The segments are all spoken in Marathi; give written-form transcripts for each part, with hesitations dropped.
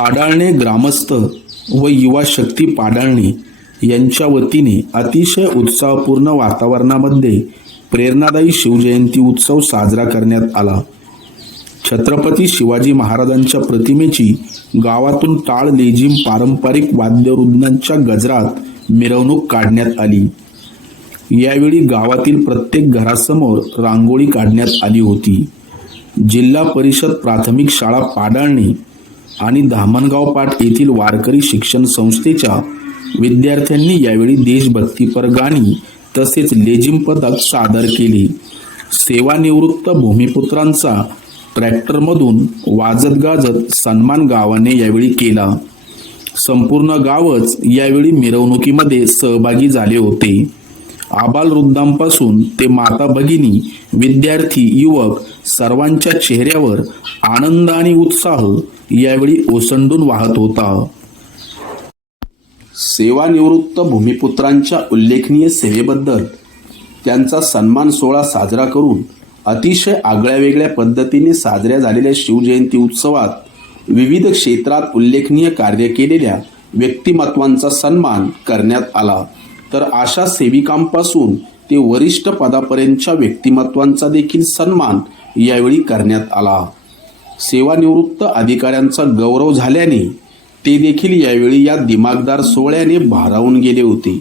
पाडाळणे ग्रामस्थ व युवा शक्ती पाडाळणे यांच्या वतीने अतिशय उत्साहपूर्ण वातावरणामध्ये प्रेरणादायी शिवजयंती उत्सव साजरा करण्यात आला। छत्रपती शिवाजी महाराजांच्या प्रतिमेची गावातून टाळ लेझिम पारंपरिक वाद्यवृंदांच्या गजरात मिरवणूक काढण्यात आली। यावेळी गावातील प्रत्येक घरासमोर रांगोळी काढण्यात आली होती। जिल्हा परिषद प्राथमिक शाळा पाडाळणे आणि धामणगाव पाट येथील वारकरी शिक्षण संस्थेच्या विद्यार्थ्यांनी यावेळी देशभक्तीपर गाणी तसेच लेझिम पथक सादर केले। सेवानिवृत्त भूमिपुत्रांचा ट्रॅक्टरमधून वाजत गाजत सन्मान गावाने यावेळी केला। संपूर्ण गावच यावेळी मिरवणुकीमध्ये सहभागी झाले होते। आबालवृद्धांपासून ते माता भगिनी, विद्यार्थी, युवक सर्वांच्या चेहऱ्यावर आनंद आणि उत्साह यावेळी ओसंडून वाहत होता। सेवानिवृत्त भूमिपुत्रांच्या उल्लेखनीय सेवेबद्दल त्यांचा सन्मान सोहळा साजरा करून अतिशय आगळ्यावेगळ्या पद्धतीने साजऱ्या झालेल्या शिवजयंती उत्सवात विविध क्षेत्रात उल्लेखनीय कार्य केलेल्या व्यक्तिमत्वांचा सन्मान करण्यात आला। तर अशा सेविकांपासून ते वरिष्ठ पदापर्यंतच्या व्यक्तिमत्वांचा देखील सन्मान यावेळी करण्यात आला। सेवानिवृत्त अधिकाऱ्यांचा गौरव झाल्याने ते देखील यावेळी या दिमागदार सोहळ्याने भारावून गेले होते।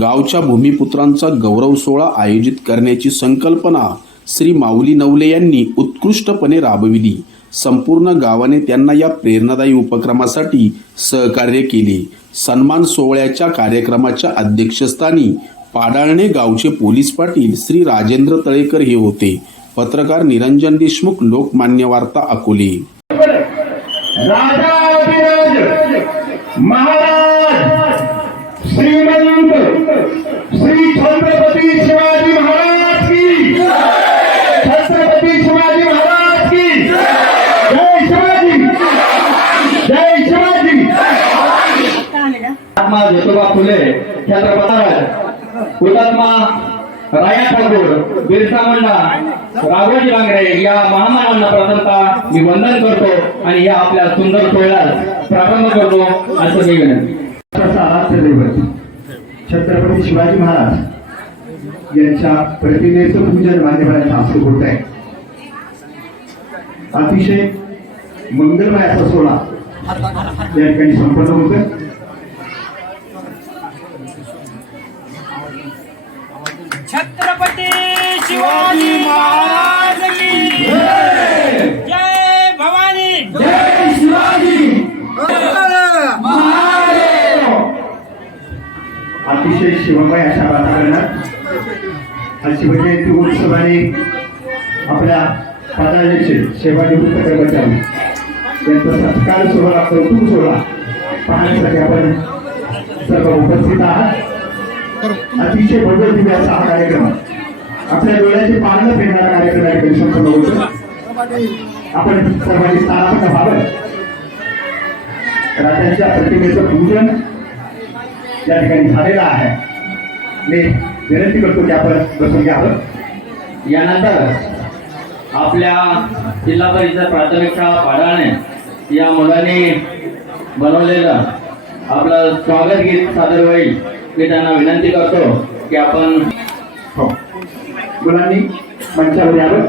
गावच्या भूमिपुत्रांचा गौरव सोहळा आयोजित करण्याची संकल्पना श्री माऊली नवले यांनी उत्कृष्टपणे राबविली। संपूर्ण गावाने त्यांना या प्रेरणादायी उपक्रमासाठी सहकार्य केले। सन्मान सोहळ्याच्या कार्यक्रमाच्या अध्यक्षस्थानी पाडाळणे गावचे पोलीस पाटील श्री राजेंद्र तळेकर हे होते। पत्रकार निरंजन देशमुख, लोकमान्य वार्ता, अकोले। महाराज श्रीमंत श्री छत्रपती शिवाजी महाराज की, छत्रपती शिवाजी महाराज की जय। शिवाजी जय शिवाजी। महात्मा ज्योतिबा फुले, छत्रपती हुतात्मा राया ठाकूर, बिरसा मुंडा, राघोजी बांगरे या महामानवांना प्रथमतः मी वंदन करतो आणि या आपल्या सुंदर सोहळ्यास प्रारंभ करतो असं मी विनंती। आराध्य दैवत छत्रपती शिवाजी महाराज यांच्या प्रतिमेचं पूजन मान्यवरांच्या हस्ते होत आहे। अतिशय मंगलमय असा सोहळा या ठिकाणी संपन्न होतोय। छत्रपती शिवाजी महाराज की जय। जय भवानी, जय शिवाजी महाराज। अतिशय शिवमय अशा वातावरणात आज शिवजयंती उत्सवाने आपल्या पदाध्यक्ष सेवानिवृत्त कर्मचारी यांचा सत्कार सोहळा, कौतुक सोहळा पाहण्यासाठी आपण सर्व उपस्थित आहात। अतिशय भव्य दिव्य असा हा कार्यक्रम, आपल्या डोळ्याचे पारणं फेडणारा कार्यक्रम या ठिकाणी संपन्न होतो। आपण सर्वांनी स्थानापन्न व्हावं। राजांच्या प्रतिमेचं पूजन या ठिकाणी झालेलं आहे। मी विनंती करतो की आपण बसून घ्यावं। यानंतर आपल्या जिल्हा परिषद प्राथमिक शाळा पाडाळणे या मुलांनी बनवलेलं आपलं स्वागत गीत सादर होईल। मी त्यांना विनंती करतो की आपण मुलांनी मंचावर यावं।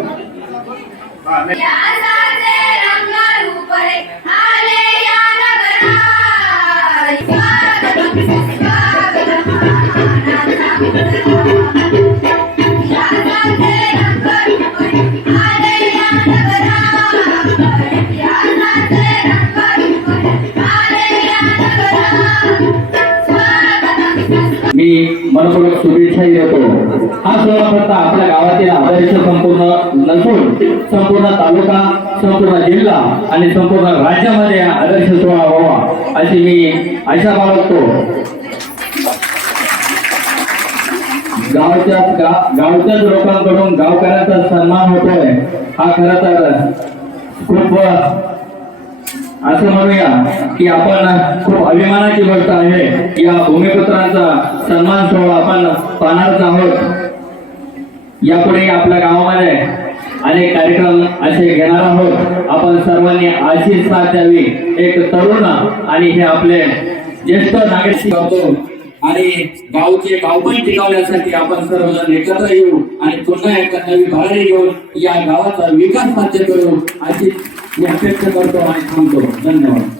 मी मनपूर्वक शुभेच्छाही देतो। हा सोहळा फक्त आपल्या गावातील आदर्श संपूर्ण नसून संपूर्ण तालुका, संपूर्ण जिल्हा आणि संपूर्ण राज्यामध्ये आदर्श सोहळा व्हावा अशी मी आशा बाळगतो। गावच्याच लोकांकडून गावकऱ्यांचा सन्मान होतोय हा खरं तर खूप असं म्हणूया की आपण खूप अभिमानाची गोष्ट आहे। या भूमिपुत्रांचा सन्मान सोहळा आपण पाहणारच आहोत। यापुढे आपल्या गावामध्ये अनेक कार्यक्रम असे घेणार आहोत. आपण सर्वांनी अशी साथ द्यावी. एक तरुण आणि हे आपले ज्येष्ठ नागरिक होतो आणि गावचे गावपण टिकवण्यासाठी आपण सर्वजण एकत्र येऊ आणि पुन्हा एकदा नवी भरारी घेऊन या गावाचा विकास साध्य करू अशी मी अपेक्षा करतो आणि थांबतो. धन्यवाद.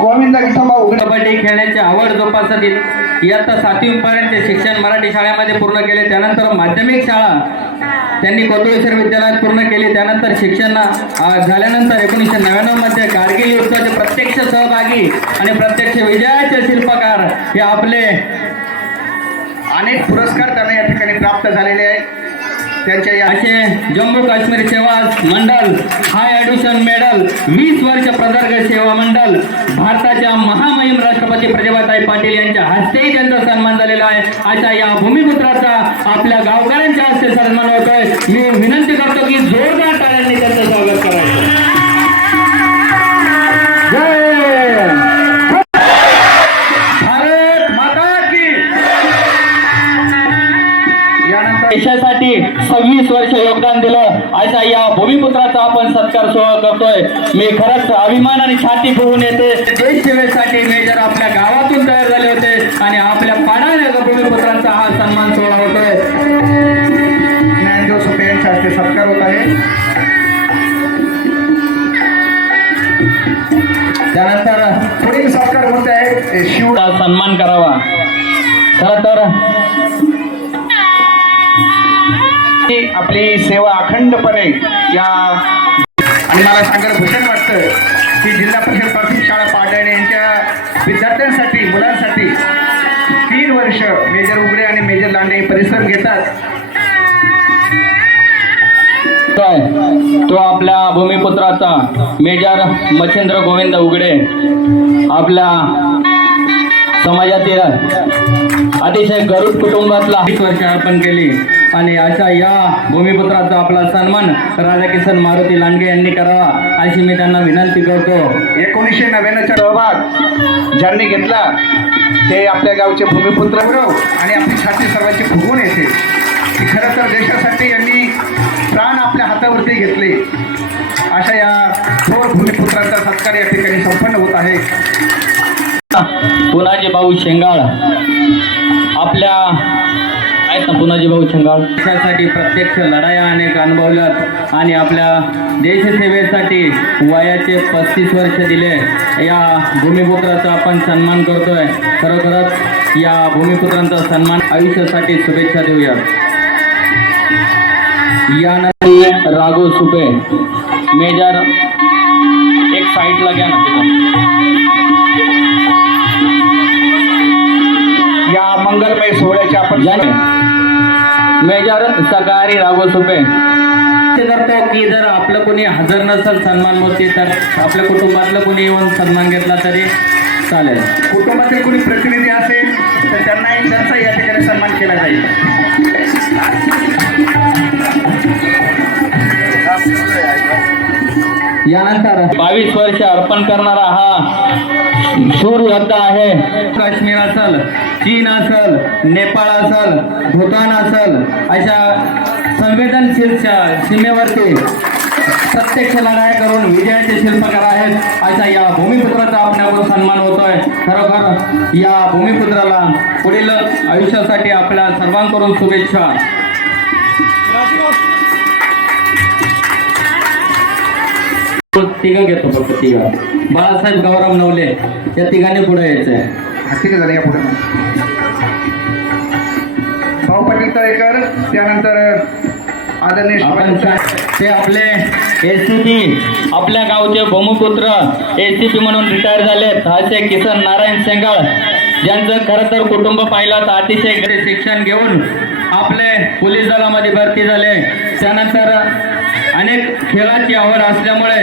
गोविंद विठोबा उघडे कबड्डी खेळण्याची आवड जोपासत इयत्ता 7वी पर्यंत शिक्षण मराठी शाळेमध्ये पूर्ण केले. त्यानंतर माध्यमिक शाळा त्यांनी कोतुळेश्वर विद्यालयात पूर्ण केली. त्यानंतर शिक्षण झाल्यानंतर 1999 मध्ये कारगिल युद्धाचे प्रत्यक्ष सहभागी आणि प्रत्यक्ष विजयाचे शिल्पकार हे आपले अनेक पुरस्कार त्यांना या ठिकाणी प्राप्त झालेले आहेत. त्यांच्या या असे जम्मू काश्मीर सेवा मंडल हाय ॲडिशन मेडल 20 वर्ष प्रदर्ग सेवा मंडल भारताच्या महामहिम राष्ट्रपती प्रतिभाताई पाटील यांच्या हस्तेही त्यांचा सन्मान झालेला आहे. अशा या भूमिपुत्राचा आपल्या गावकऱ्यांच्या हस्ते सन्मान होतोय. मी विनंती करतो की जोरदार टाळ्यांनी त्यांचं स्वागत करायचं. जय भारत माता की. देशासाठी 26 वर्ष योगदान दिलं अशा या भूमिपुत्राचा आपण सत्कार सोहळा करतोय. मी खरंच अभिमान आणि छाती फुगून येते. देश सेवेसाठी मेजर आपल्या गावातून तयार झाले होते आणि आपल्या पाडाने भूमिपुत्रांचा हा सन्मान सोहळा होतोय. ज्ञानदेव सुपे यांच्या हस्ते सत्कार होत आहे. त्यानंतर पुढील सत्कार होत आहे शिव सन्मान करावा. खरं तर आपली सेवा अखंडपणे या आणि मला सांगायला भूषण वाटतं की जिल्हा परिषद प्राथमिक शाळा पाडणे यांच्या विद्यार्थ्यांसाठी मुलांसाठी 3 वर्ष मेजर उघडे आणि मेजर लांडे परिश्रम घेतात. तो आपल्या भूमिपुत्राचा मेजर मच्छिंद्र गोविंद उघडे आपल्या समाजातील अतिशय गरीब कुटुंबातला 20 वर्ष अर्पण केली आणि अशा या भूमिपुत्राचा आपला सन्मान राधाकिशन मारुती लांडगे यांनी करावा अशी मी त्यांना विनंती करतो. 1999चा सहभाग ज्यांनी घेतला ते आपल्या गावचे भूमिपुत्र गौरव आणि आपली छाती सर्वांची फुगून येते की खरं तर देशासाठी यांनी प्राण आपल्या हातावरती घेतले. अशा या थोर भूमिपुत्रांचा सत्कार या ठिकाणी संपन्न होत आहे. पुनाजी भाऊ शेंगाळ आपल्या आहेत ना. पुनाजी भाऊ शेंगाळ देशासाठी प्रत्यक्ष लढाया अनेक अनुभवल्यात आणि आपल्या देशसेवेसाठी वयाचे 35 वर्ष दिले. या भूमिपुत्राचा आपण सन्मान करतोय. खरोखरच या भूमिपुत्रांचा सन्मान आयुष्यासाठी शुभेच्छा देऊया. यानंतर राघव सुपे मेजर एक साईडला घ्या ना तिथं. या मंगलमय सोहळ्याचे आपण मेजर सकाळी राघव सुपे करतो की जर आपलं कोणी हजर नसेल सन्मान होते तर आपल्या कुटुंबातलं कोणी येऊन सन्मान घेतला तरी चालेल. कुटुंबातील कोणी प्रतिनिधी असेल तर त्यांचा या ठिकाणी सन्मान केला जाईल. यानंतर 22 वर्ष अर्पण करणारा हा शूर योद्धा आहे. काश्मीर असल, चीन असल, नेपाळ असल, भूतान असल अशा संवेदनशील सीमेवरती प्रत्यक्ष लढाई करून विजयाचे शिल्पकार आहेत. अशा या भूमिपुत्राचा आपल्याकडून सन्मान होतोय. खरोखर या भूमिपुत्राला पुढील आयुष्यासाठी आपल्या सर्वांकडून शुभेच्छा. तिघं घेतो फक्त तिघं. बाळासाहेब गौरव नवले या तिघांनी पुढे यायचंय. ठीक आहे, या पुढे भाऊ पाटील तळेकर, त्यानंतर आदरणीय आपण ते आपले एसीपी आपल्या गावचे भूमिपुत्र एसीपी म्हणून रिटायर झालेत असे किसन नारायण शेंगाळ, ज्यांचं खरं तर कुटुंब पाहिलं तर अतिशय शिक्षण घेऊन आपले पोलीस दलामध्ये भरती झाले. त्यानंतर अनेक खेळाची आवड असल्यामुळे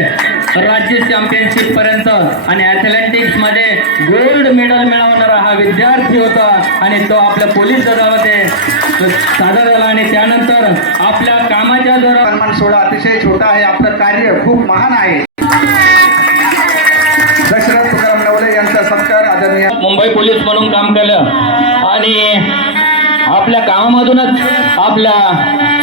राज्य चॅम्पियनशिप पर्यंत आणि ॲथलेटिक्स मध्ये गोल्ड मेडल मिळवणारा हा विद्यार्थी होता आणि तो आपल्या पोलीस दलामध्ये सादर झाला. आणि त्यानंतर आपल्या कामाच्या जोरावर सन्मान सोहळा अतिशय छोटा आहे, आपलं कार्य खूप महान आहे. दशरथ तुकाराम नवले यांचा सत्कार आदरणीय मुंबई पोलीस म्हणून काम केलं आणि आपल्या कामामधूनच आपल्या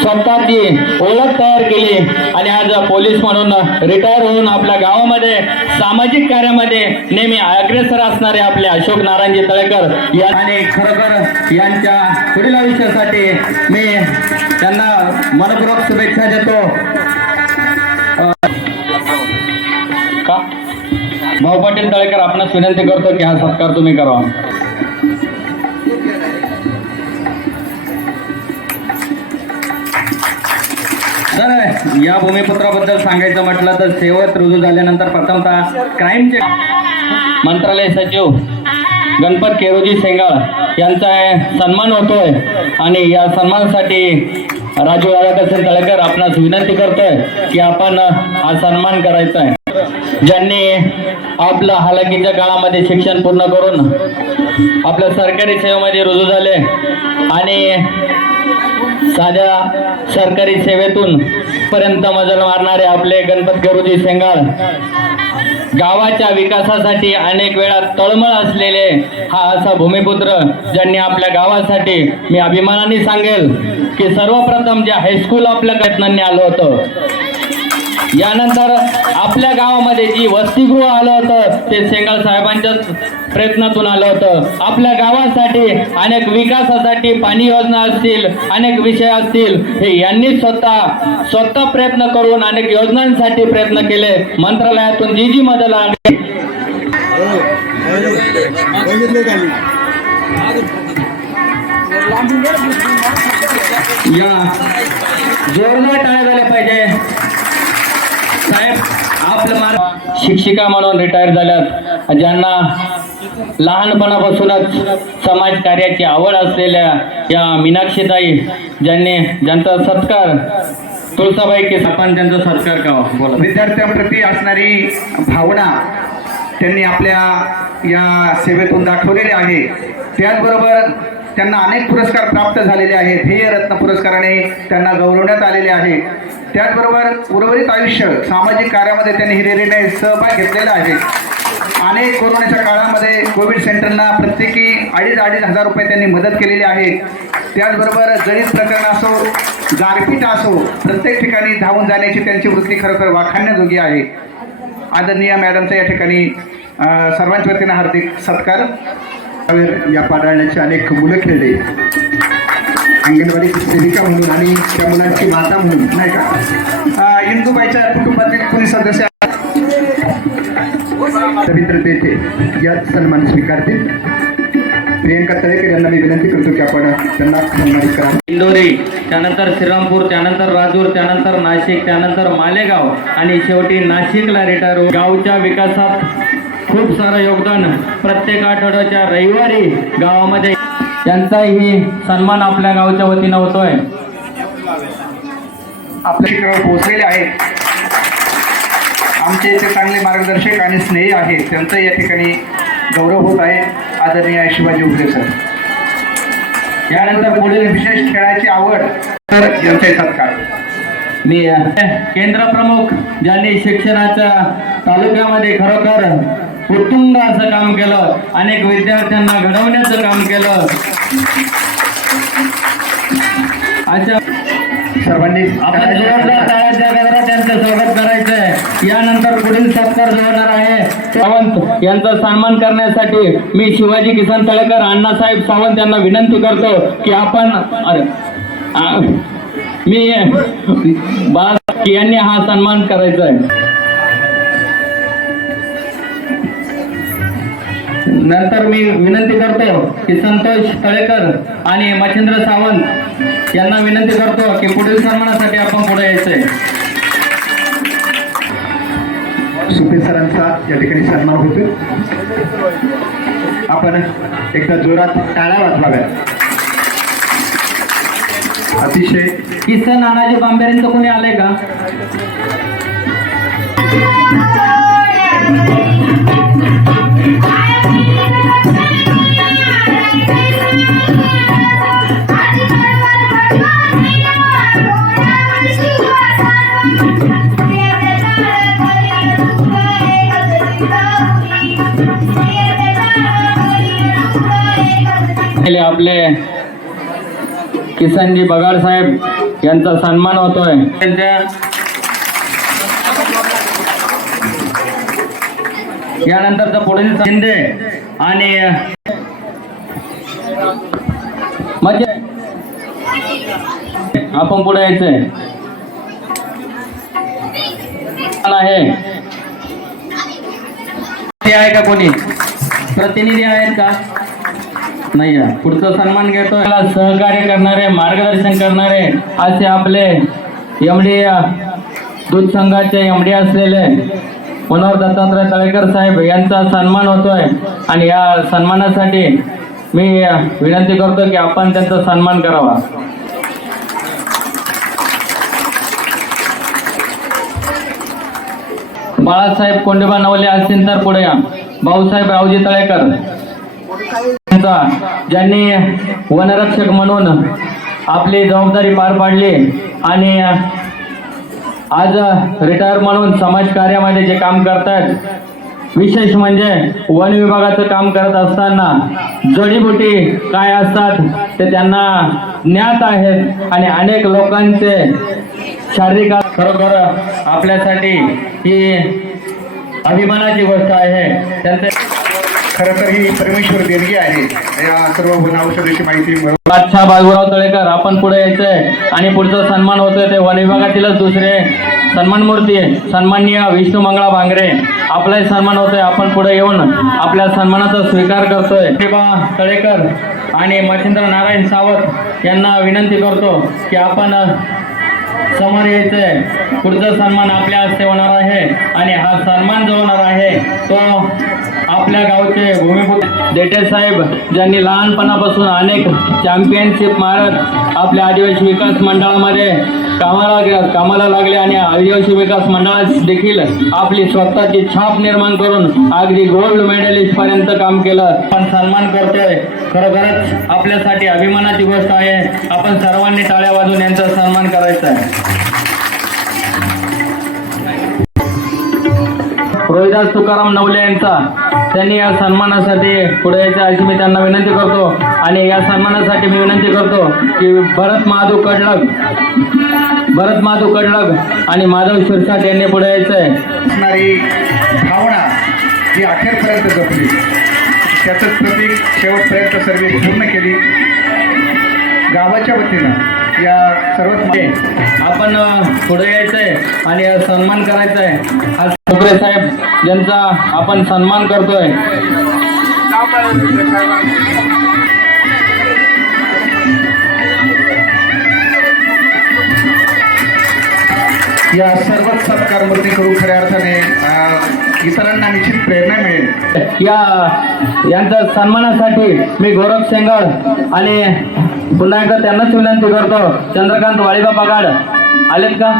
स्वतःची ओळख तयार केली आणि आज पोलीस म्हणून रिटायर होऊन आपल्या गावामध्ये सामाजिक कार्यामध्ये नेहमी अग्रेसर असणारे आपले अशोक नारायणजी तळेकर या आणि खरोखर यांच्या पुढील आयुष्यासाठी मी त्यांना मनपूर्वक शुभेच्छा देतो. का भाऊ पाटील तळेकर आपणास विनंती करतो की हा सत्कार तुम्ही करावा. तर या भूमिपुत्राबद्दल सांगायचं म्हटलं तर सेवेत रुजू झाल्यानंतर प्रथमतः क्राईमचे मंत्रालय सचिव गणपत केरोजी शेंगाळ यांचा सन्मान होतोय आणि या सन्मानासाठी राजू राधाकृष्ण तळेकर आपणास विनंती करतोय की आपण हा सन्मान करायचा आहे. ज्यांनी आपलं हालाकीच्या काळामध्ये शिक्षण पूर्ण करून आपल्या सरकारी सेवेमध्ये रुजू झाले आणि साध्या सरकारी सेवेतून पर्यंत मजल मारणारे आपले गणपत केरोजी शेंगाळ गावाच्या विकासासाठी अनेक वेळा तळमळ असलेले हा असा भूमिपुत्र ज्यांनी आपल्या गावासाठी मी अभिमानाने सांगेल की सर्वप्रथम जे हायस्कूल आपल्या प्रयत्नांनी आलं होतं, यानंतर आपल्या गावामध्ये जी वसतिगृह आलं होतं ते शेंगाळ साहेबांच्याच प्रयत्नातून आलं होतं. आपल्या गावासाठी अनेक विकासासाठी पाणी योजना असतील, अनेक विषय असतील, हे यांनी स्वतः प्रयत्न करून अनेक योजनांसाठी प्रयत्न केले. मंत्रालयातून जी मदत आली या जोरदार टाळ्या झाल्या पाहिजे. साहेब आपलं शिक्षिका म्हणून रिटायर झाल्यात, ज्यांना लहानपणापासूनच समाज कार्याची आवड असलेल्या या मीनाक्षीताई ज्यांचा सत्कार तुळसाबाई केस आपण त्यांचा सत्कार करावा. बोला. विद्यार्थ्यांप्रती असणारी भावना त्यांनी आपल्या या सेवेतून दाखवलेली आहे. त्याचबरोबर त्यांना अनेक पुरस्कार प्राप्त झालेले आहेत. ध्येयरत्न पुरस्काराने त्यांना गौरवण्यात आलेले आहे. त्याचबरोबर उर्वरित आयुष्य सामाजिक कार्यामध्ये त्यांनी हिरिरीने सहभाग घेतलेला आहे. अनेक कोरोनाच्या काळामध्ये कोविड सेंटरना प्रत्येकी 2,500 रुपये त्यांनी मदत केलेली आहे. त्याचबरोबर जरीत प्रकरण असो, गारपीट असो, प्रत्येक ठिकाणी धावून जाण्याची त्यांची वृत्ती खरोखर वाखाणण्याजोगी आहे. आदरणीय मॅडमचा या ठिकाणी सर्वांच्या वतीने हार्दिक सत्कार. या पाडाळण्याचे अनेक मुलं खेळले, अंगणवाडी सेविका म्हणून आणि त्या मुलांची माता म्हणून, नाही का, इंदुबाईच्या कुटुंबातील कोणी सदस्य पवित्र तेथे या सन्मान स्वीकारतील. प्रियंका तळेकर यांना मी विनंती करतो की आपण त्यांना सन्मानित करा. इंदोरी, त्यानंतर श्रीरामपूर, त्यानंतर राजूर, त्यानंतर नाशिक, त्यानंतर मालेगाव आणि शेवटी नाशिकला रिटायर होऊन गावच्या विकासात खूप सारं योगदान प्रत्येक आठवड्याच्या रविवारी गावामध्ये त्यांचाही सन्मान आपल्या गावच्या वतीनं होतोय. आपल्या ठिकाणी पोहोचलेले आहेत. आमचे इथे चांगले मार्गदर्शक आणि स्नेही आहेत, त्यांचं या ठिकाणी गौरव होत आहे. आदरणीय शिवाजी उगले सर. यानंतर पुढील विशेष खेळाची आवड तर यांचाही सत्कार. मी केंद्र प्रमुख ज्यांनी शिक्षणाच्या तालुक्यामध्ये खरोखर उत्तुंग असं काम केलं, अनेक विद्यार्थ्यांना घडवण्याचं काम केलं. अशा सर्वांनी आपल्या जोरदार टाळ्यांच्या गजरात त्यांचं स्वागत करायचंय. यानंतर पुढील सत्कार जो होणार आहे सावंत यांचा सन्मान करण्यासाठी मी शिवाजी किसन तळेकर, अण्णासाहेब सावंत यांना विनंती करतो की आपण मी यांनी हा सन्मान करायचा आहे. नंतर मी विनंती करतो की संतोष तळेकर आणि मच्छिंद्र सावंत यांना विनंती करतो की पुढील सन्मानासाठी आपण पुढे यायचंय. सुपे सरांचा या ठिकाणी सन्मान होतो. आपण एकदा जोरात टाळ्या वाजवाव्यात. अतिशय किसन नानाजी बांबेरेंचं कोणी आलंय का? आपले किसनजी बगाड साहेब यांचा सन्मान होतोय. यानंतर पुढील शिंदे आणि म्हणजे आपण पुढे यायचंय आहे का कोणी प्रतिनिधी आहेत का? नाही आहे. पुढचा सन्मान घेतो सहकार्य करणारे मार्गदर्शन करणारे असे आपले एमडी दूध संघाचे एमडी असलेले मनोहर दत्तात्रय तळेकर साहेब यांचा सन्मान होतोय. आणि या सन्मानासाठी मी विनंती करतो की आपण त्यांचा सन्मान करावा. बाळासाहेब कोंडेबा नवले असतील तर पुढे या. भाऊसाहेब रावजी तळेकर ज्यांनी वनरक्षक म्हणून आपली जबाबदारी पार पाडली आणि आज रिटायर म्हणून समाज कार्यामध्ये जे काम करतात, विशेष म्हणजे वन विभागाचं काम करत असताना जडीबुटी काय असतात ते त्यांना ज्ञात आहेत आणि अनेक लोकांचे शारीरिक खरोखर आपल्यासाठी ही अभिमानाची गोष्ट आहे. त्यांचे खरं तर ही परमेश्वर देणगी आहे. या सर्व गुणौषधाची माहिती बादशाह बाळूराव तळेकर आपण पुढे यायचंय. आणि पुढचा सन्मान होतोय ते वन विभागातीलच दुसरे सन्मान मूर्ती सन्माननीय विष्णू मंगळा भांगरे आपलाही सन्मान होतोय. आपण पुढे येऊन आपल्या सन्मानाचा स्वीकार करतोय. तळेकर आणि मच्छिंद्र नारायण सावंत यांना विनंती करतो की आपण समोर यायचंय. पुढचा सन्मान आपल्या हस्ते होणार आहे आणि हा सन्मान जो होणार आहे तो आपल्या गावचे भूमिपुत्र देठे साहेब ज्यांनी लहानपणापासून अनेक चॅम्पियनशिप मारत आपल्या आदिवासी विकास मंडळामध्ये कामाला लागले आणि आदिवासी विकास मंडळात देखील आपली स्वतःची छाप निर्माण करून अगदी गोल्ड मेडलिस्ट पर्यंत काम केलं. आपण सन्मान करतोय. खरोखरच आपल्यासाठी अभिमानाची गोष्ट आहे. आपण सर्वांनी टाळ्या वाजवून यांचा सन्मान करायचा आहे. रोहिदास तुकाराम नवले यांचा त्यांनी या सन्मानासाठी पुढे यायचं अशी मी त्यांना विनंती करतो. आणि या सन्मानासाठी मी विनंती करतो की भरत महादेव कडलग आणि माधव शिरसाट यांनी पुढे यायचंय. असणारी भावना जी अखेरपर्यंत जपली, त्याचंच प्रतीक शेवटपर्यंत सर्व पूर्ण केली. गावाच्या वतीनं या सर्वच आपण पुढे यायचंय आणि सन्मान करायचा आहे. आज ठोकरे साहेब यांचा आपण सन्मान करतोय. या सर्वच सत्कार मूर्ती करून खऱ्या अर्थाने इतरांना निश्चित प्रेरणा मिळेल. यांच्या सन्मानासाठी मी गौरव शेंगळ आणि पुन्हा एकदा त्यांनाच विनंती करतो. चंद्रकांत वाळीबा पगाड आलेत का?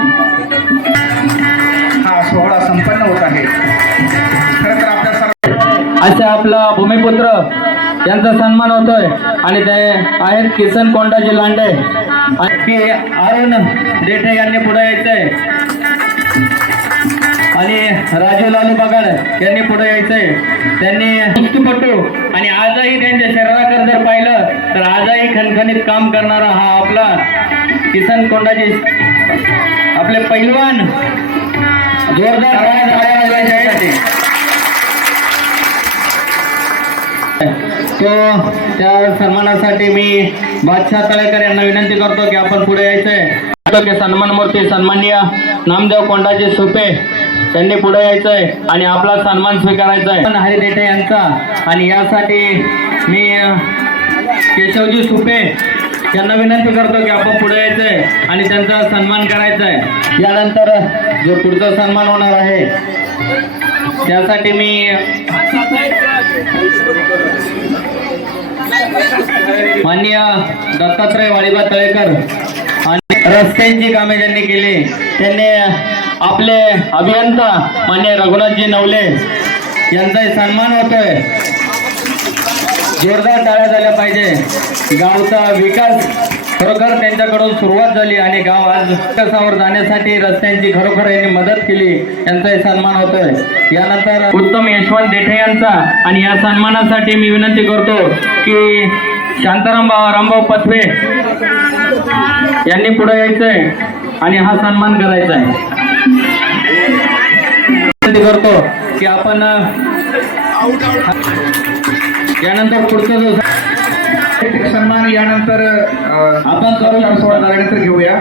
हा सोहळा संपन्न होत आहे. खरं तर आपल्या सर्व असे आपला भूमिपुत्र यांचा सन्मान होतोय. आणि ते आहेत किसन कोंडाजी लांडे आणि अरुण देठे यांनी पुढे यायचंय. आणि राजू लालू बगाड यांनी पुढे यायचंय. त्यांनी कुस्तीपटू आणि आजही त्यांच्या शरीराकडे जर पाहिलं तर आजही खणखणीत काम करणारा हा आपला किसन कोंडाजी आपले पैलवान जोरदार तो त्या सन्मानासाठी मी बादशाह तळेकर यांना विनंती करतो की आपण पुढे यायचंय. सन्मान मूर्ती सन्माननीय नामदेव कोंडाजी सुपे त्यांनी पुढे यायचंय आणि आपला सन्मान स्वीकारायचा आहे. हरी देठे यांचा आणि यासाठी मी केशवजी सुपे यांना विनंती करतो की आपण पुढे यायचंय आणि त्यांचा सन्मान करायचा आहे. यानंतर जो पुढचा सन्मान होणार आहे त्यासाठी मी माननीय दत्तात्रय वाळीबा तळेकर आणि रस्त्यांची कामे ज्यांनी केली त्यांनी आपले अभियंता माननीय रघुनाथजी नवले यांचाही सन्मान होतोय. जोरदार टाळ्या झाल्या पाहिजे. गावचा विकास खरोखर त्यांच्याकडून सुरुवात झाली आणि गाव आज विकासावर जाण्यासाठी रस्त्यांची खरोखर यांनी मदत केली, यांचाही सन्मान होतोय. यानंतर उत्तम यशवंत देठे यांचा आणि या सन्मानासाठी मी विनंती करतो की शांताराम रामभाऊ पथवे यांनी पुढे यायचंय आणि हा सन्मान करायचा आहे. विनंती करतो की आपण यानंतर पुढचा जो सन्मान यानंतर आपण करू सोहळा झाल्यानंतर घेऊया.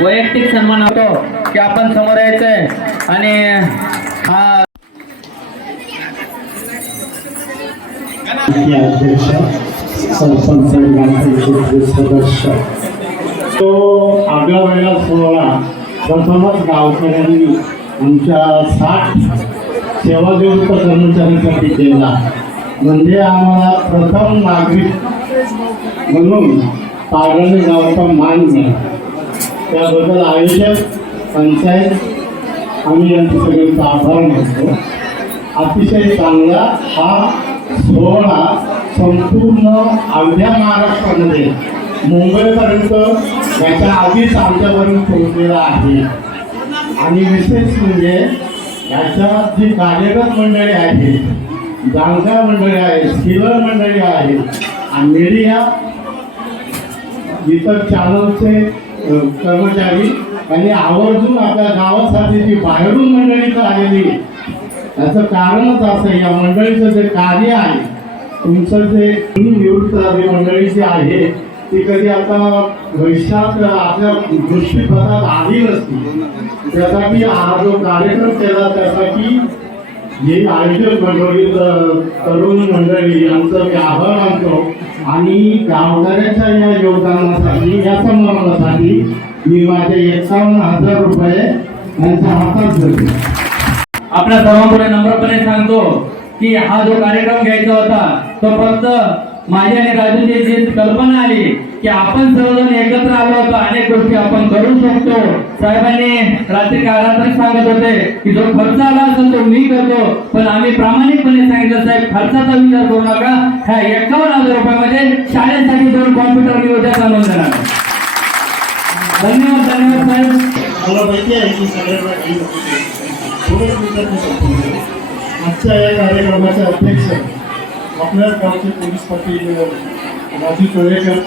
वैयक्तिक सन्मान होतो की आपण समोर यायचंय आणि हा अध्यक्ष सरपंच ग्रामपंचायतीचे सदस्य तो आगळा वेगळा सोहळा प्रथमच गावकऱ्यांनी आमच्या 60 सेवानिवृत्त कर्मचाऱ्यांसाठी केला. म्हणजे आम्हाला प्रथम नागरिक म्हणून पारणे गावचा मान मिळाला. त्याबद्दल आयोजक पंचायत आम्ही यांचे सगळ्यांचा आभार मानतो. अतिशय चांगला हा सोहळा संपूर्ण अवघ्या महाराष्ट्रामध्ये मुंबईपर्यंत याच्या आधीच आमच्यापर्यंत पोहोचलेला आहे. आणि विशेष म्हणजे याच्यात जी कार्यरत मंडळी आहे, जाणकार मंडळी आहे, स्किलर मंडळी आहे आणि मीडिया इतर चॅनलचे कर्मचारी आणि आवर्जून आपल्या गावासाठी जी बाहेरून मंडळी तर आलेली, याचं कारणच असं या मंडळीचं जे कार्य आहे, तुमचं जे निवृत्त झालेली मंडळी जी आहे ती कधी आता भविष्यात आपल्या दृष्टीपथात आली नसती. त्यासाठी हा जो कार्यक्रम केला त्यासाठी जे आयोजक मंडळी तरुण मंडळी यांचं मी आभार मानतो. आणि गावकऱ्याच्या या योगदानासाठी या सन्मानासाठी मी माझे 51,000 रुपये यांच्या हातात देतो. आपल्या सर्वांपुढे नम्रपणे सांगतो की हा जो कार्यक्रम घ्यायचा होता तो फक्त माझी आणि राजूची जी कल्पना आली की आपण सर्वजण एकत्र आलो होतो, अनेक गोष्टी आपण करू शकतो. साहेबांनी रात्री सांगत होते की जो खर्च आला असेल तो मी करतो, पण आम्ही प्रामाणिकपणे सांगितलं साहेब खर्चाचा विचार करू नका, ह्या 51,000 रुपयामध्ये शाळेसाठी 2 कॉम्प्युटर मी उद्या चालवून देणार. धन्यवाद धन्यवाद साहेब. मला माहिती आहे की सगळ्यांना आजच्या या कार्यक्रमाचे अध्यक्ष आपल्याच गावचे पोलीस पाटील राजू तळेकर,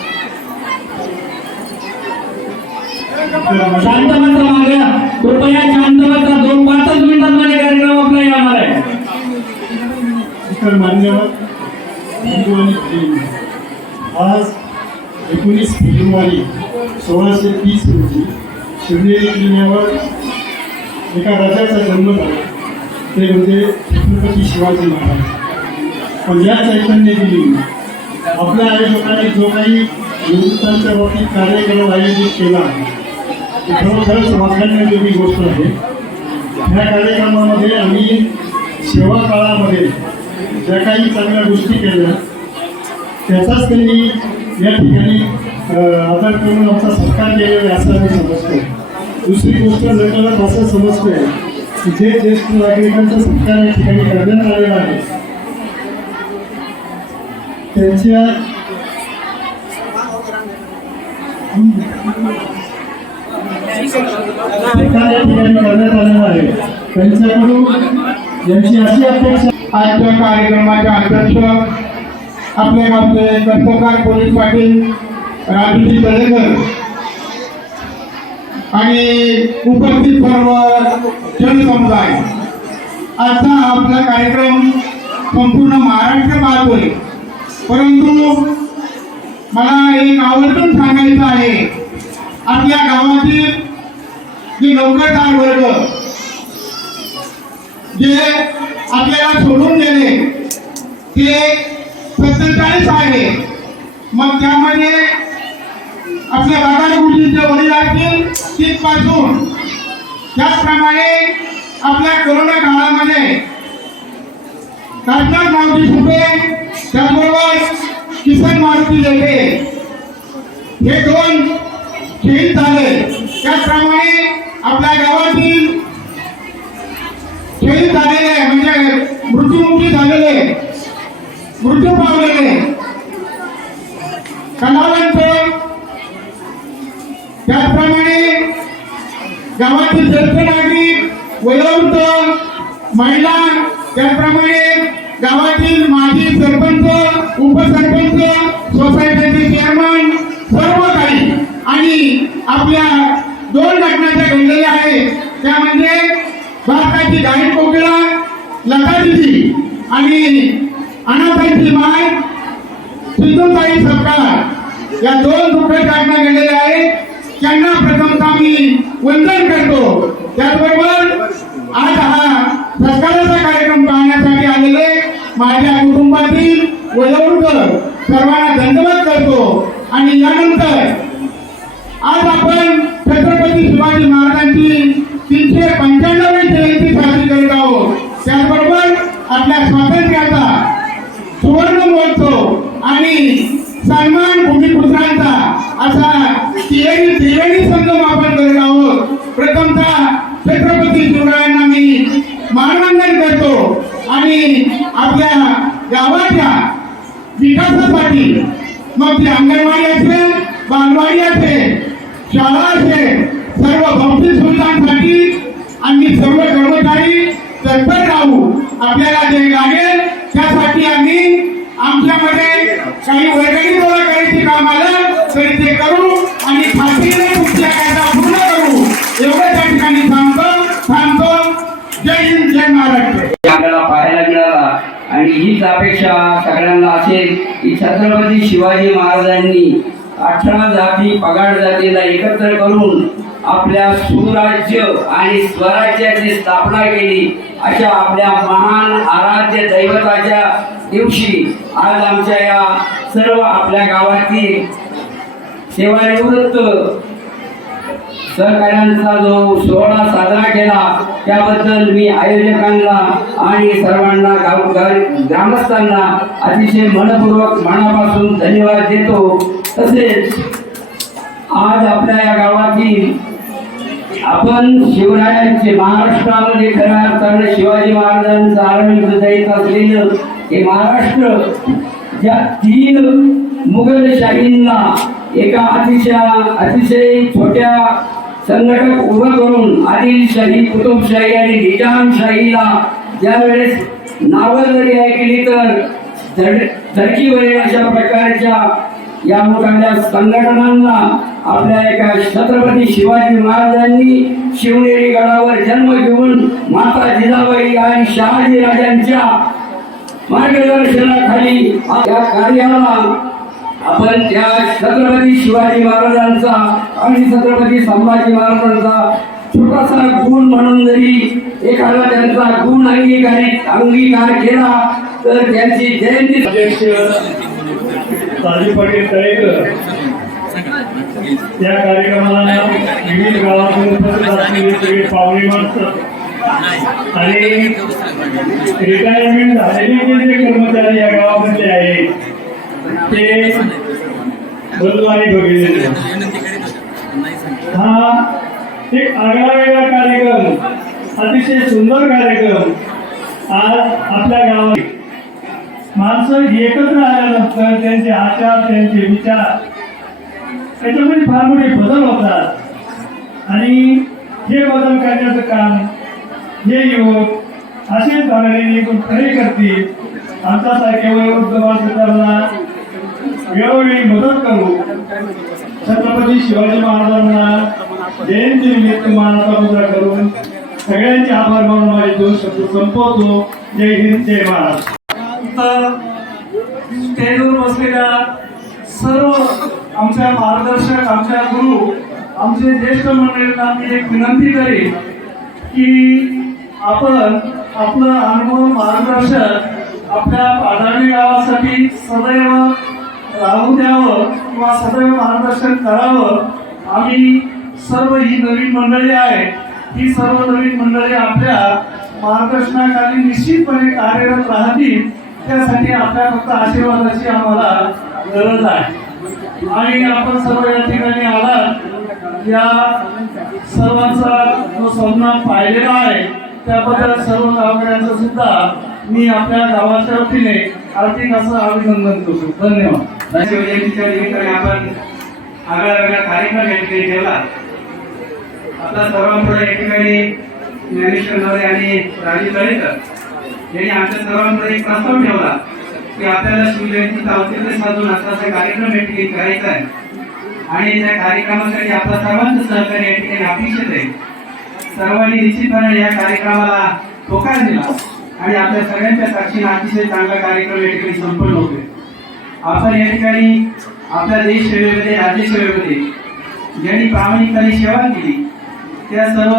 शांत मात्र मागे कृपया शांत मात्र 2-5 मिनिटांमध्ये कार्यक्रम आपला येणार आहे. इतर मान्यवर हिंदू आणि मुस्लिम, आज 19 फेब्रुवारी 1630 रोजी शिवनेरी किल्ल्यावर एका राजाचा जन्म झाला, ते म्हणजे छत्रपती शिवाजी महाराज. पण या चैतन्य दिली आपल्या आयोजकांनी जो काही निवृत्तांच्या बाबतीत कार्यक्रम आयोजित केला ते खरोखरच वाखाणण्याजोगी गोष्ट आहे. ह्या कार्यक्रमामध्ये आम्ही सेवा काळामध्ये ज्या काही चांगल्या गोष्टी केल्या त्याचाच त्यांनी या ठिकाणी आदर करून आमचा सत्कार केलेला आहे असं मी समजतो. दुसरी गोष्ट नकळत असं समजतोय की जे ज्येष्ठ नागरिकांचा सत्कार या ठिकाणी करण्यात आलेला आहे त्यांच्या ठिकाणी करण्यात आलेला आहे. त्यांच्याकडून यांची अशी अपेक्षा आजच्या कार्यक्रमाच्या अध्यक्ष आपल्या गावचे कर्तव्यकार पोलीस पाटील राजूजी तळेकर आणि उपस्थित सर्व जनसमुदाय. आजचा आपला कार्यक्रम संपूर्ण महाराष्ट्र पाहतोय, परंतु मला एक आवर्जून सांगायचं आहे, आपल्या गावातील जे नोकरदार वर्ग जे आपल्याला सोडून गेले ते 47 आहे. मग त्यामध्ये आपल्या बाबा गुरुजींचे वडील असतील तिथपासून त्याचप्रमाणे आपल्या कोरोना काळामध्ये काशीनाथ मारुती सुपे त्याचबरोबर किसन मारुती लेटे हे 2 शहीद झाले. त्याचप्रमाणे आपल्या गावातील शहीद झालेले म्हणजे मृत्युमुखी झालेले मृत्यू पावलेले कलावंत त्याचप्रमाणे गावातील ज्येष्ठ नागरिक वयोवृद्ध महिला त्याचप्रमाणे गावातील माजी सरपंच उपसरपंच सोसायटीचे चेअरमन सर्व काही आणि आपल्या 2 घटना ज्या घडलेल्या आहेत त्या म्हणजे भारताची गायक कोकिळा लतादीदी आणि अनाथांची माय सिंधुताई सपकाळ या 2 दुःखद घटना घडलेल्या आहेत. त्यांना प्रथमतः मी वंदन करतो. त्याचबरोबर आज हा सत्काराचा कार्यक्रम पाहण्यासाठी आलेले माझ्या कुटुंबातील वयोवृद्ध सर्वांना धन्यवाद करतो. आणि यानंतर आज आपण छत्रपती शिवाजी महाराजांची 395वी जयंती साजरी करीत आहोत. त्याचबरोबर आपल्या स्वातंत्र्याचा सुवर्ण महोत्सव आणि सन्मान भूमिपुत्रांचा असा त्रिवेणी संगम आपण करत आहोत. प्रथमतः छत्रपती शिवरायांना मी मानवंदन करतो आणि आपल्या गावाच्या विकासासाठी मग ती अंगणवाडी असेल बालवाडी असेल शाळा असेल सर्व भौतिक सुविधांसाठी आम्ही सर्व कर्मचारी तत्पर राहू. आपल्याला जे लागेल त्यासाठी आम्ही आमच्यामध्ये काही वर्गणी गोळा करायची काम आलं तरी ते करू आणि खात्रीने तुमच्या कायदा पूर्ण करू एवढं त्या ठिकाणी थांबतो. जय हिंद जय महाराष्ट्र. आपल्याला पाहायला मिळाला आणि हीच अपेक्षा सगळ्यांना असेल की छत्रपती शिवाजी महाराजांनी 18 जाती पगार जातीला एकत्र करून आपल्या सुराज्य आणि स्वराज्याची स्थापना केली. अशा आपल्या महान आराध्य दैवताच्या दिवशी आज आमच्या या सर्व आपल्या गावातील सेवानिवृत्त सहकार्यांचा जो सोहळा साजरा केला त्याबद्दल मी आयोजकांना आणि सर्वांना ग्रामस्थांना अतिशय मनपूर्वक मनापासून धन्यवाद देतो. तसेच आज आपल्या या गावातील आपण शिवरायांचे महाराष्ट्रामध्ये खऱ्या अर्थाने शिवाजी महाराजांचं आरंभ हृदयित असलेलं हे महाराष्ट्र ज्या 3 मुघलशाहींना एका अतिशय छोट्या संघटक उभं करून आदिलशाही कुतुबशाही आणि निजामशाहीला ज्या वेळेस नावं जरी ऐकली तर धडकीवर अशा प्रकारच्या या मोठ्या संघटनांना आपल्या एका छत्रपती शिवाजी महाराजांनी शिवनेरी गडावर जन्म घेऊन माता जिजाबाई आणि शहाजी राजांच्या मार्गदर्शनाखाली या कार्याला आपण त्या छत्रपती शिवाजी महाराजांचा आणि छत्रपती संभाजी महाराजांचा छोटासा गुण म्हणून जरी एखादा त्यांचा गुण अंगीकार केला तर त्यांची जयंती साजी पाटील तळेकर या कार्यक्रमाला विविध गावातून उपस्थित असलेले सगळे पाहुणे माणसं आणि रिटायरमेंट झालेले जे कर्मचारी या गावामध्ये आहेत ते बंधू आणि भगिनी. हा एक आगळा वेगळा कार्यक्रम अतिशय सुंदर कार्यक्रम आज आपल्या गावात माणसं एकत्र आल्यानंतर त्यांचे आचार त्यांचे विचार त्याच्यामध्ये फार मोठे बदल होतात आणि हे बदल करण्याचं काम हे युवक असेच भागाने खरे करतील. आमच्यासारखे वयोवृद्ध माणसांना वेळोवेळी मदत करू. छत्रपती शिवाजी महाराजांना जयंतीनिमित्त मानाचा मुद्रा करून सगळ्यांचे आभार मानून माझे 2 शब्द संपवतो. जय हिंद जय महाराष्ट्र. स्टेजवर बसलेल्या सर्व आमच्या मार्गदर्शक आमच्या गुरु आमचे ज्येष्ठ मंडळींना मी एक विनंती करेन की आपण आपलं अनुभव मार्गदर्शन आपल्या पाडावी गावासाठी सदैव राहू द्यावं किंवा सदैव मार्गदर्शन करावं. आम्ही सर्व ही नवीन मंडळी आहे, ही सर्व नवीन मंडळी आपल्या मार्गदर्शनाखाली निश्चितपणे कार्यरत राहतील. त्यासाठी आपल्या फक्त आशीर्वादाची आम्हाला गरज आहे. आणि आपण सर्व या ठिकाणी आलात, या सर्वांचा जो सामना पाहिलेला आहे त्याबद्दल सर्व गावकऱ्यांचं सुद्धा मी आपल्या गावाच्या वतीने हार्दिक असं अभिनंदन करतो. धन्यवाद. शिवजयंतीच्या निमित्ताने आपण आगळा वेगळा कार्यक्रम या ठिकाणी ठेवला. आपला सर्वांपुढे या ठिकाणी ज्ञानेश्वर नवरे आणि राजीव तळेकर यांनी आमच्या सर्वांपुढे एक प्रस्ताव ठेवला की आपल्याला शिवजयंतीचा औचित्य साधून असा कार्यक्रम या ठिकाणी करायचा आहे आणि त्या कार्यक्रमासाठी आपल्या सर्वांचं सहकार्य या ठिकाणी अपेक्षित आहे. सर्वांनी निश्चितपणे या कार्यक्रमाला होकार दिला आणि आपल्या सगळ्यांच्या साक्षीने अतिशय चांगला कार्यक्रम या ठिकाणी संपन्न होतोय. आपण या ठिकाणी आपल्या देश सेवेमध्ये, राज्य सेवेमध्ये ज्यांनी प्रामाणिकपणे सेवा केली त्या सर्व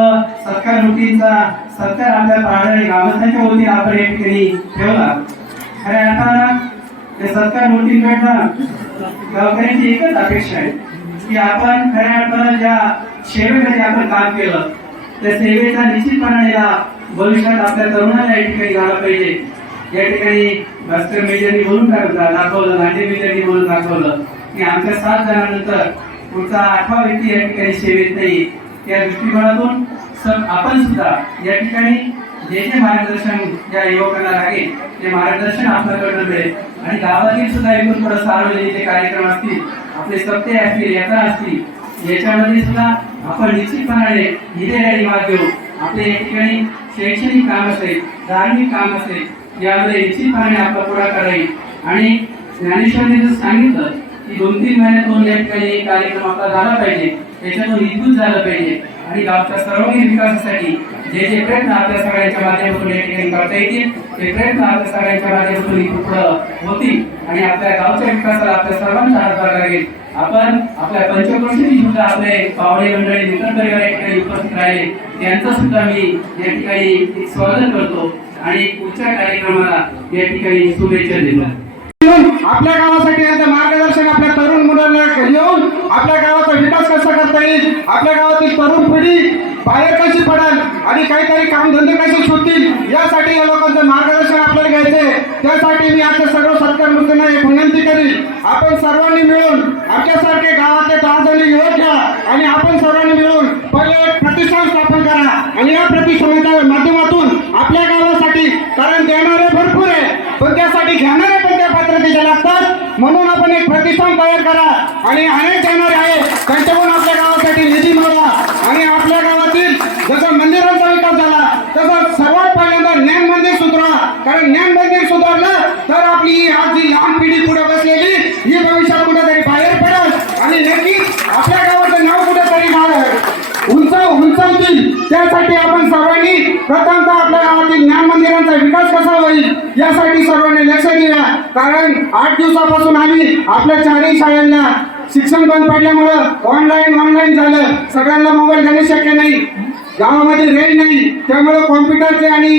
सत्कार मूर्तींचा सत्कार आपल्या पाहणाऱ्या ग्रामस्थांच्या वतीने आपण या ठिकाणी ठेवला. खऱ्या अर्थानं त्या सत्कार मूर्तींकडनं गावकऱ्यांची एकच अपेक्षा आहे की आपण खऱ्या अर्थानं ज्या सेवेमध्ये आपण काम केलं त्या सेवेचा निश्चितपणाने भविष्यात आपल्या तरुणांना या ठिकाणी झाला पाहिजे. या ठिकाणी भास्कर मेजरनी बोलून दाखवलं, नांदे मेजरनी बोलून दाखवलं की आमच्या 7 जणांनंतर पुढचा 8वा व्यक्ती या ठिकाणी सेवेत नाही. त्या दृष्टिकोनातून आपण सुद्धा या ठिकाणी जे मार्गदर्शन ज्या युवकांना लागेल ते मार्गदर्शन आपल्याकडनं मिळेल आणि गावातील सुद्धा एकूण थोडं सार्वजनिक कार्यक्रम असतील, आपले सप्ते असतील, यात्रा असतील, याच्यामध्ये सुद्धा आपण निश्चितपणाने हिरे मार्ग घेऊ. आपले या ठिकाणी शैक्षणिक काम असेल, धार्मिक काम असेल, यामध्ये निश्चितपणे आपला पुढाकार राहील. आणि ज्ञानेश्वरने जर सांगितलं की 2-3 महिन्यातून या ठिकाणी कार्यक्रम आपला झाला पाहिजे, त्याच्यातून विद्युत झालं पाहिजे आणि गावच्या सर्वांगीण विकासासाठी जे जे प्रयत्न आपल्या सगळ्यांच्या माध्यमातून या ठिकाणी करता येतील ते प्रयत्न आपल्या सगळ्यांच्या माध्यमातून इथून पुढे होतील आणि आपल्या गावच्या विकासाला आपल्या सर्वांचा हातभार लागेल. आपण आपल्या पंचक्रोशीची सुद्धा आपले पाहुणे मंडळी, मित्र परिवार या ठिकाणी उपस्थित राहिले, त्यांचं सुद्धा मी या ठिकाणी स्वागत करतो आणि पुढच्या कार्यक्रमाला या ठिकाणी शुभेच्छा देतो. आपल्या गावासाठी याचं मार्गदर्शन आपल्या तरुण मुलांना घेऊन आपल्या गावाचा विकास कसा करता येईल, आपल्या गावातील तरुण पिढी बाहेर कशी पडेल आणि काहीतरी कामधंदे कसे सुटतील यासाठी या लोकांचं मार्गदर्शन आपल्याला घ्यायचंय. त्यासाठी मी आपल्या सर्व सत्कार मूर्तींना एक विनंती करीन, आपण सर्वांनी मिळून आमच्यासारखे गावातले 10 जणी निवड घ्या आणि आपण सर्वांनी मिळून पहिले एक प्रतिष्ठान स्थापन करा आणि या प्रतिष्ठानाच्या माध्यमातून आपल्या गावासाठी, कारण देणारे भरपूर आहे पण त्यासाठी घेणारे पण त्या पात्रतेचे लागतात, म्हणून आपण एक प्रतिष्ठान तयार करा आणि अनेक देणारे आहेत त्यांच्याकडून आपल्या गावासाठी निधी मिळवा आणि आपल्या गावातील जसं मंदिरांचा विकास झाला तसं सर्वात पहिल्यांदा ज्ञान मंदिर सुधारा, कारण ज्ञान मंदिर सुधारलं तर आपली आज जी लहान पिढी पुढे बसलेली ही भविष्यात कुठेतरी बाहेर पडेल आणि नक्कीच आपल्या गावाचं नाव कुठेतरी उंचावतील. त्यासाठी आपण सर्वांनी प्रथमतः आपल्या गावातील ज्ञान मंदिरांचा विकास कसा होईल यासाठी सर्वांनी लक्ष द्या. कारण 8 दिवसापासून आम्ही आपल्या 4ही शाळांना शिक्षण बंद पडल्यामुळं ऑनलाईन झालं, सगळ्यांना मोबाईल घेणे शक्य नाही, गावामध्ये रेंज नाही, त्यामुळे कॉम्प्युटरचे आणि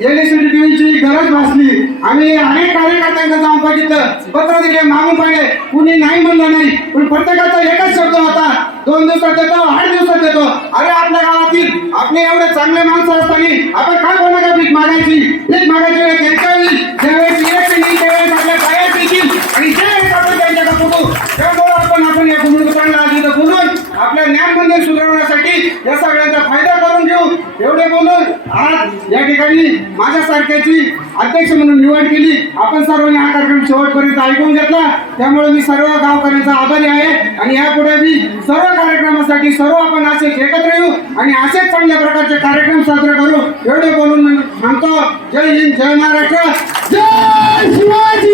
एलसीडी टीव्हीची गरज भासली. आम्ही अनेक कार्यकर्त्यांना जाऊन बघितलं, पत्र दिले, मागून पाहिले, कुणी नाही म्हणलं नाही, पण प्रत्येकाचा एकच शब्द होता, 2 दिवसात देतो, 8 दिवसात देतो. अरे आपल्या गावातील आपले एवढे चांगले माणसं असताना आपण काय कोणाला भीक मागायची वेळ घेतली, ज्यावेळेस इलेक्शन येईल त्यावेळेस आपल्या पायात येतील आणि ज्यावेळेस आपण त्यांच्याकडे बघू त्यामुळे आपण या गुरुदांना आधी बोलून आपल्या ज्ञान मंदिर सुधारण्यासाठी या सगळ्यांचा फायदा करून घेऊ. एवढे बोलून आज या ठिकाणी माझ्यासारख्याची अध्यक्ष म्हणून निवड केली. आपण सर्वांनी हा कार्यक्रम शेवटपर्यंत ऐकून घेतला, त्यामुळे मी सर्व गावकऱ्यांचा आभारी आहे आणि यापुढे मी सर्व कार्यक्रमासाठी सर्व आपण असेच एकत्र येऊ आणि असेच चांगल्या प्रकारचे कार्यक्रम साजरे करू. एवढे बोलून म्हणतो जय हिंद, जय महाराष्ट्र, जय शिवाजी.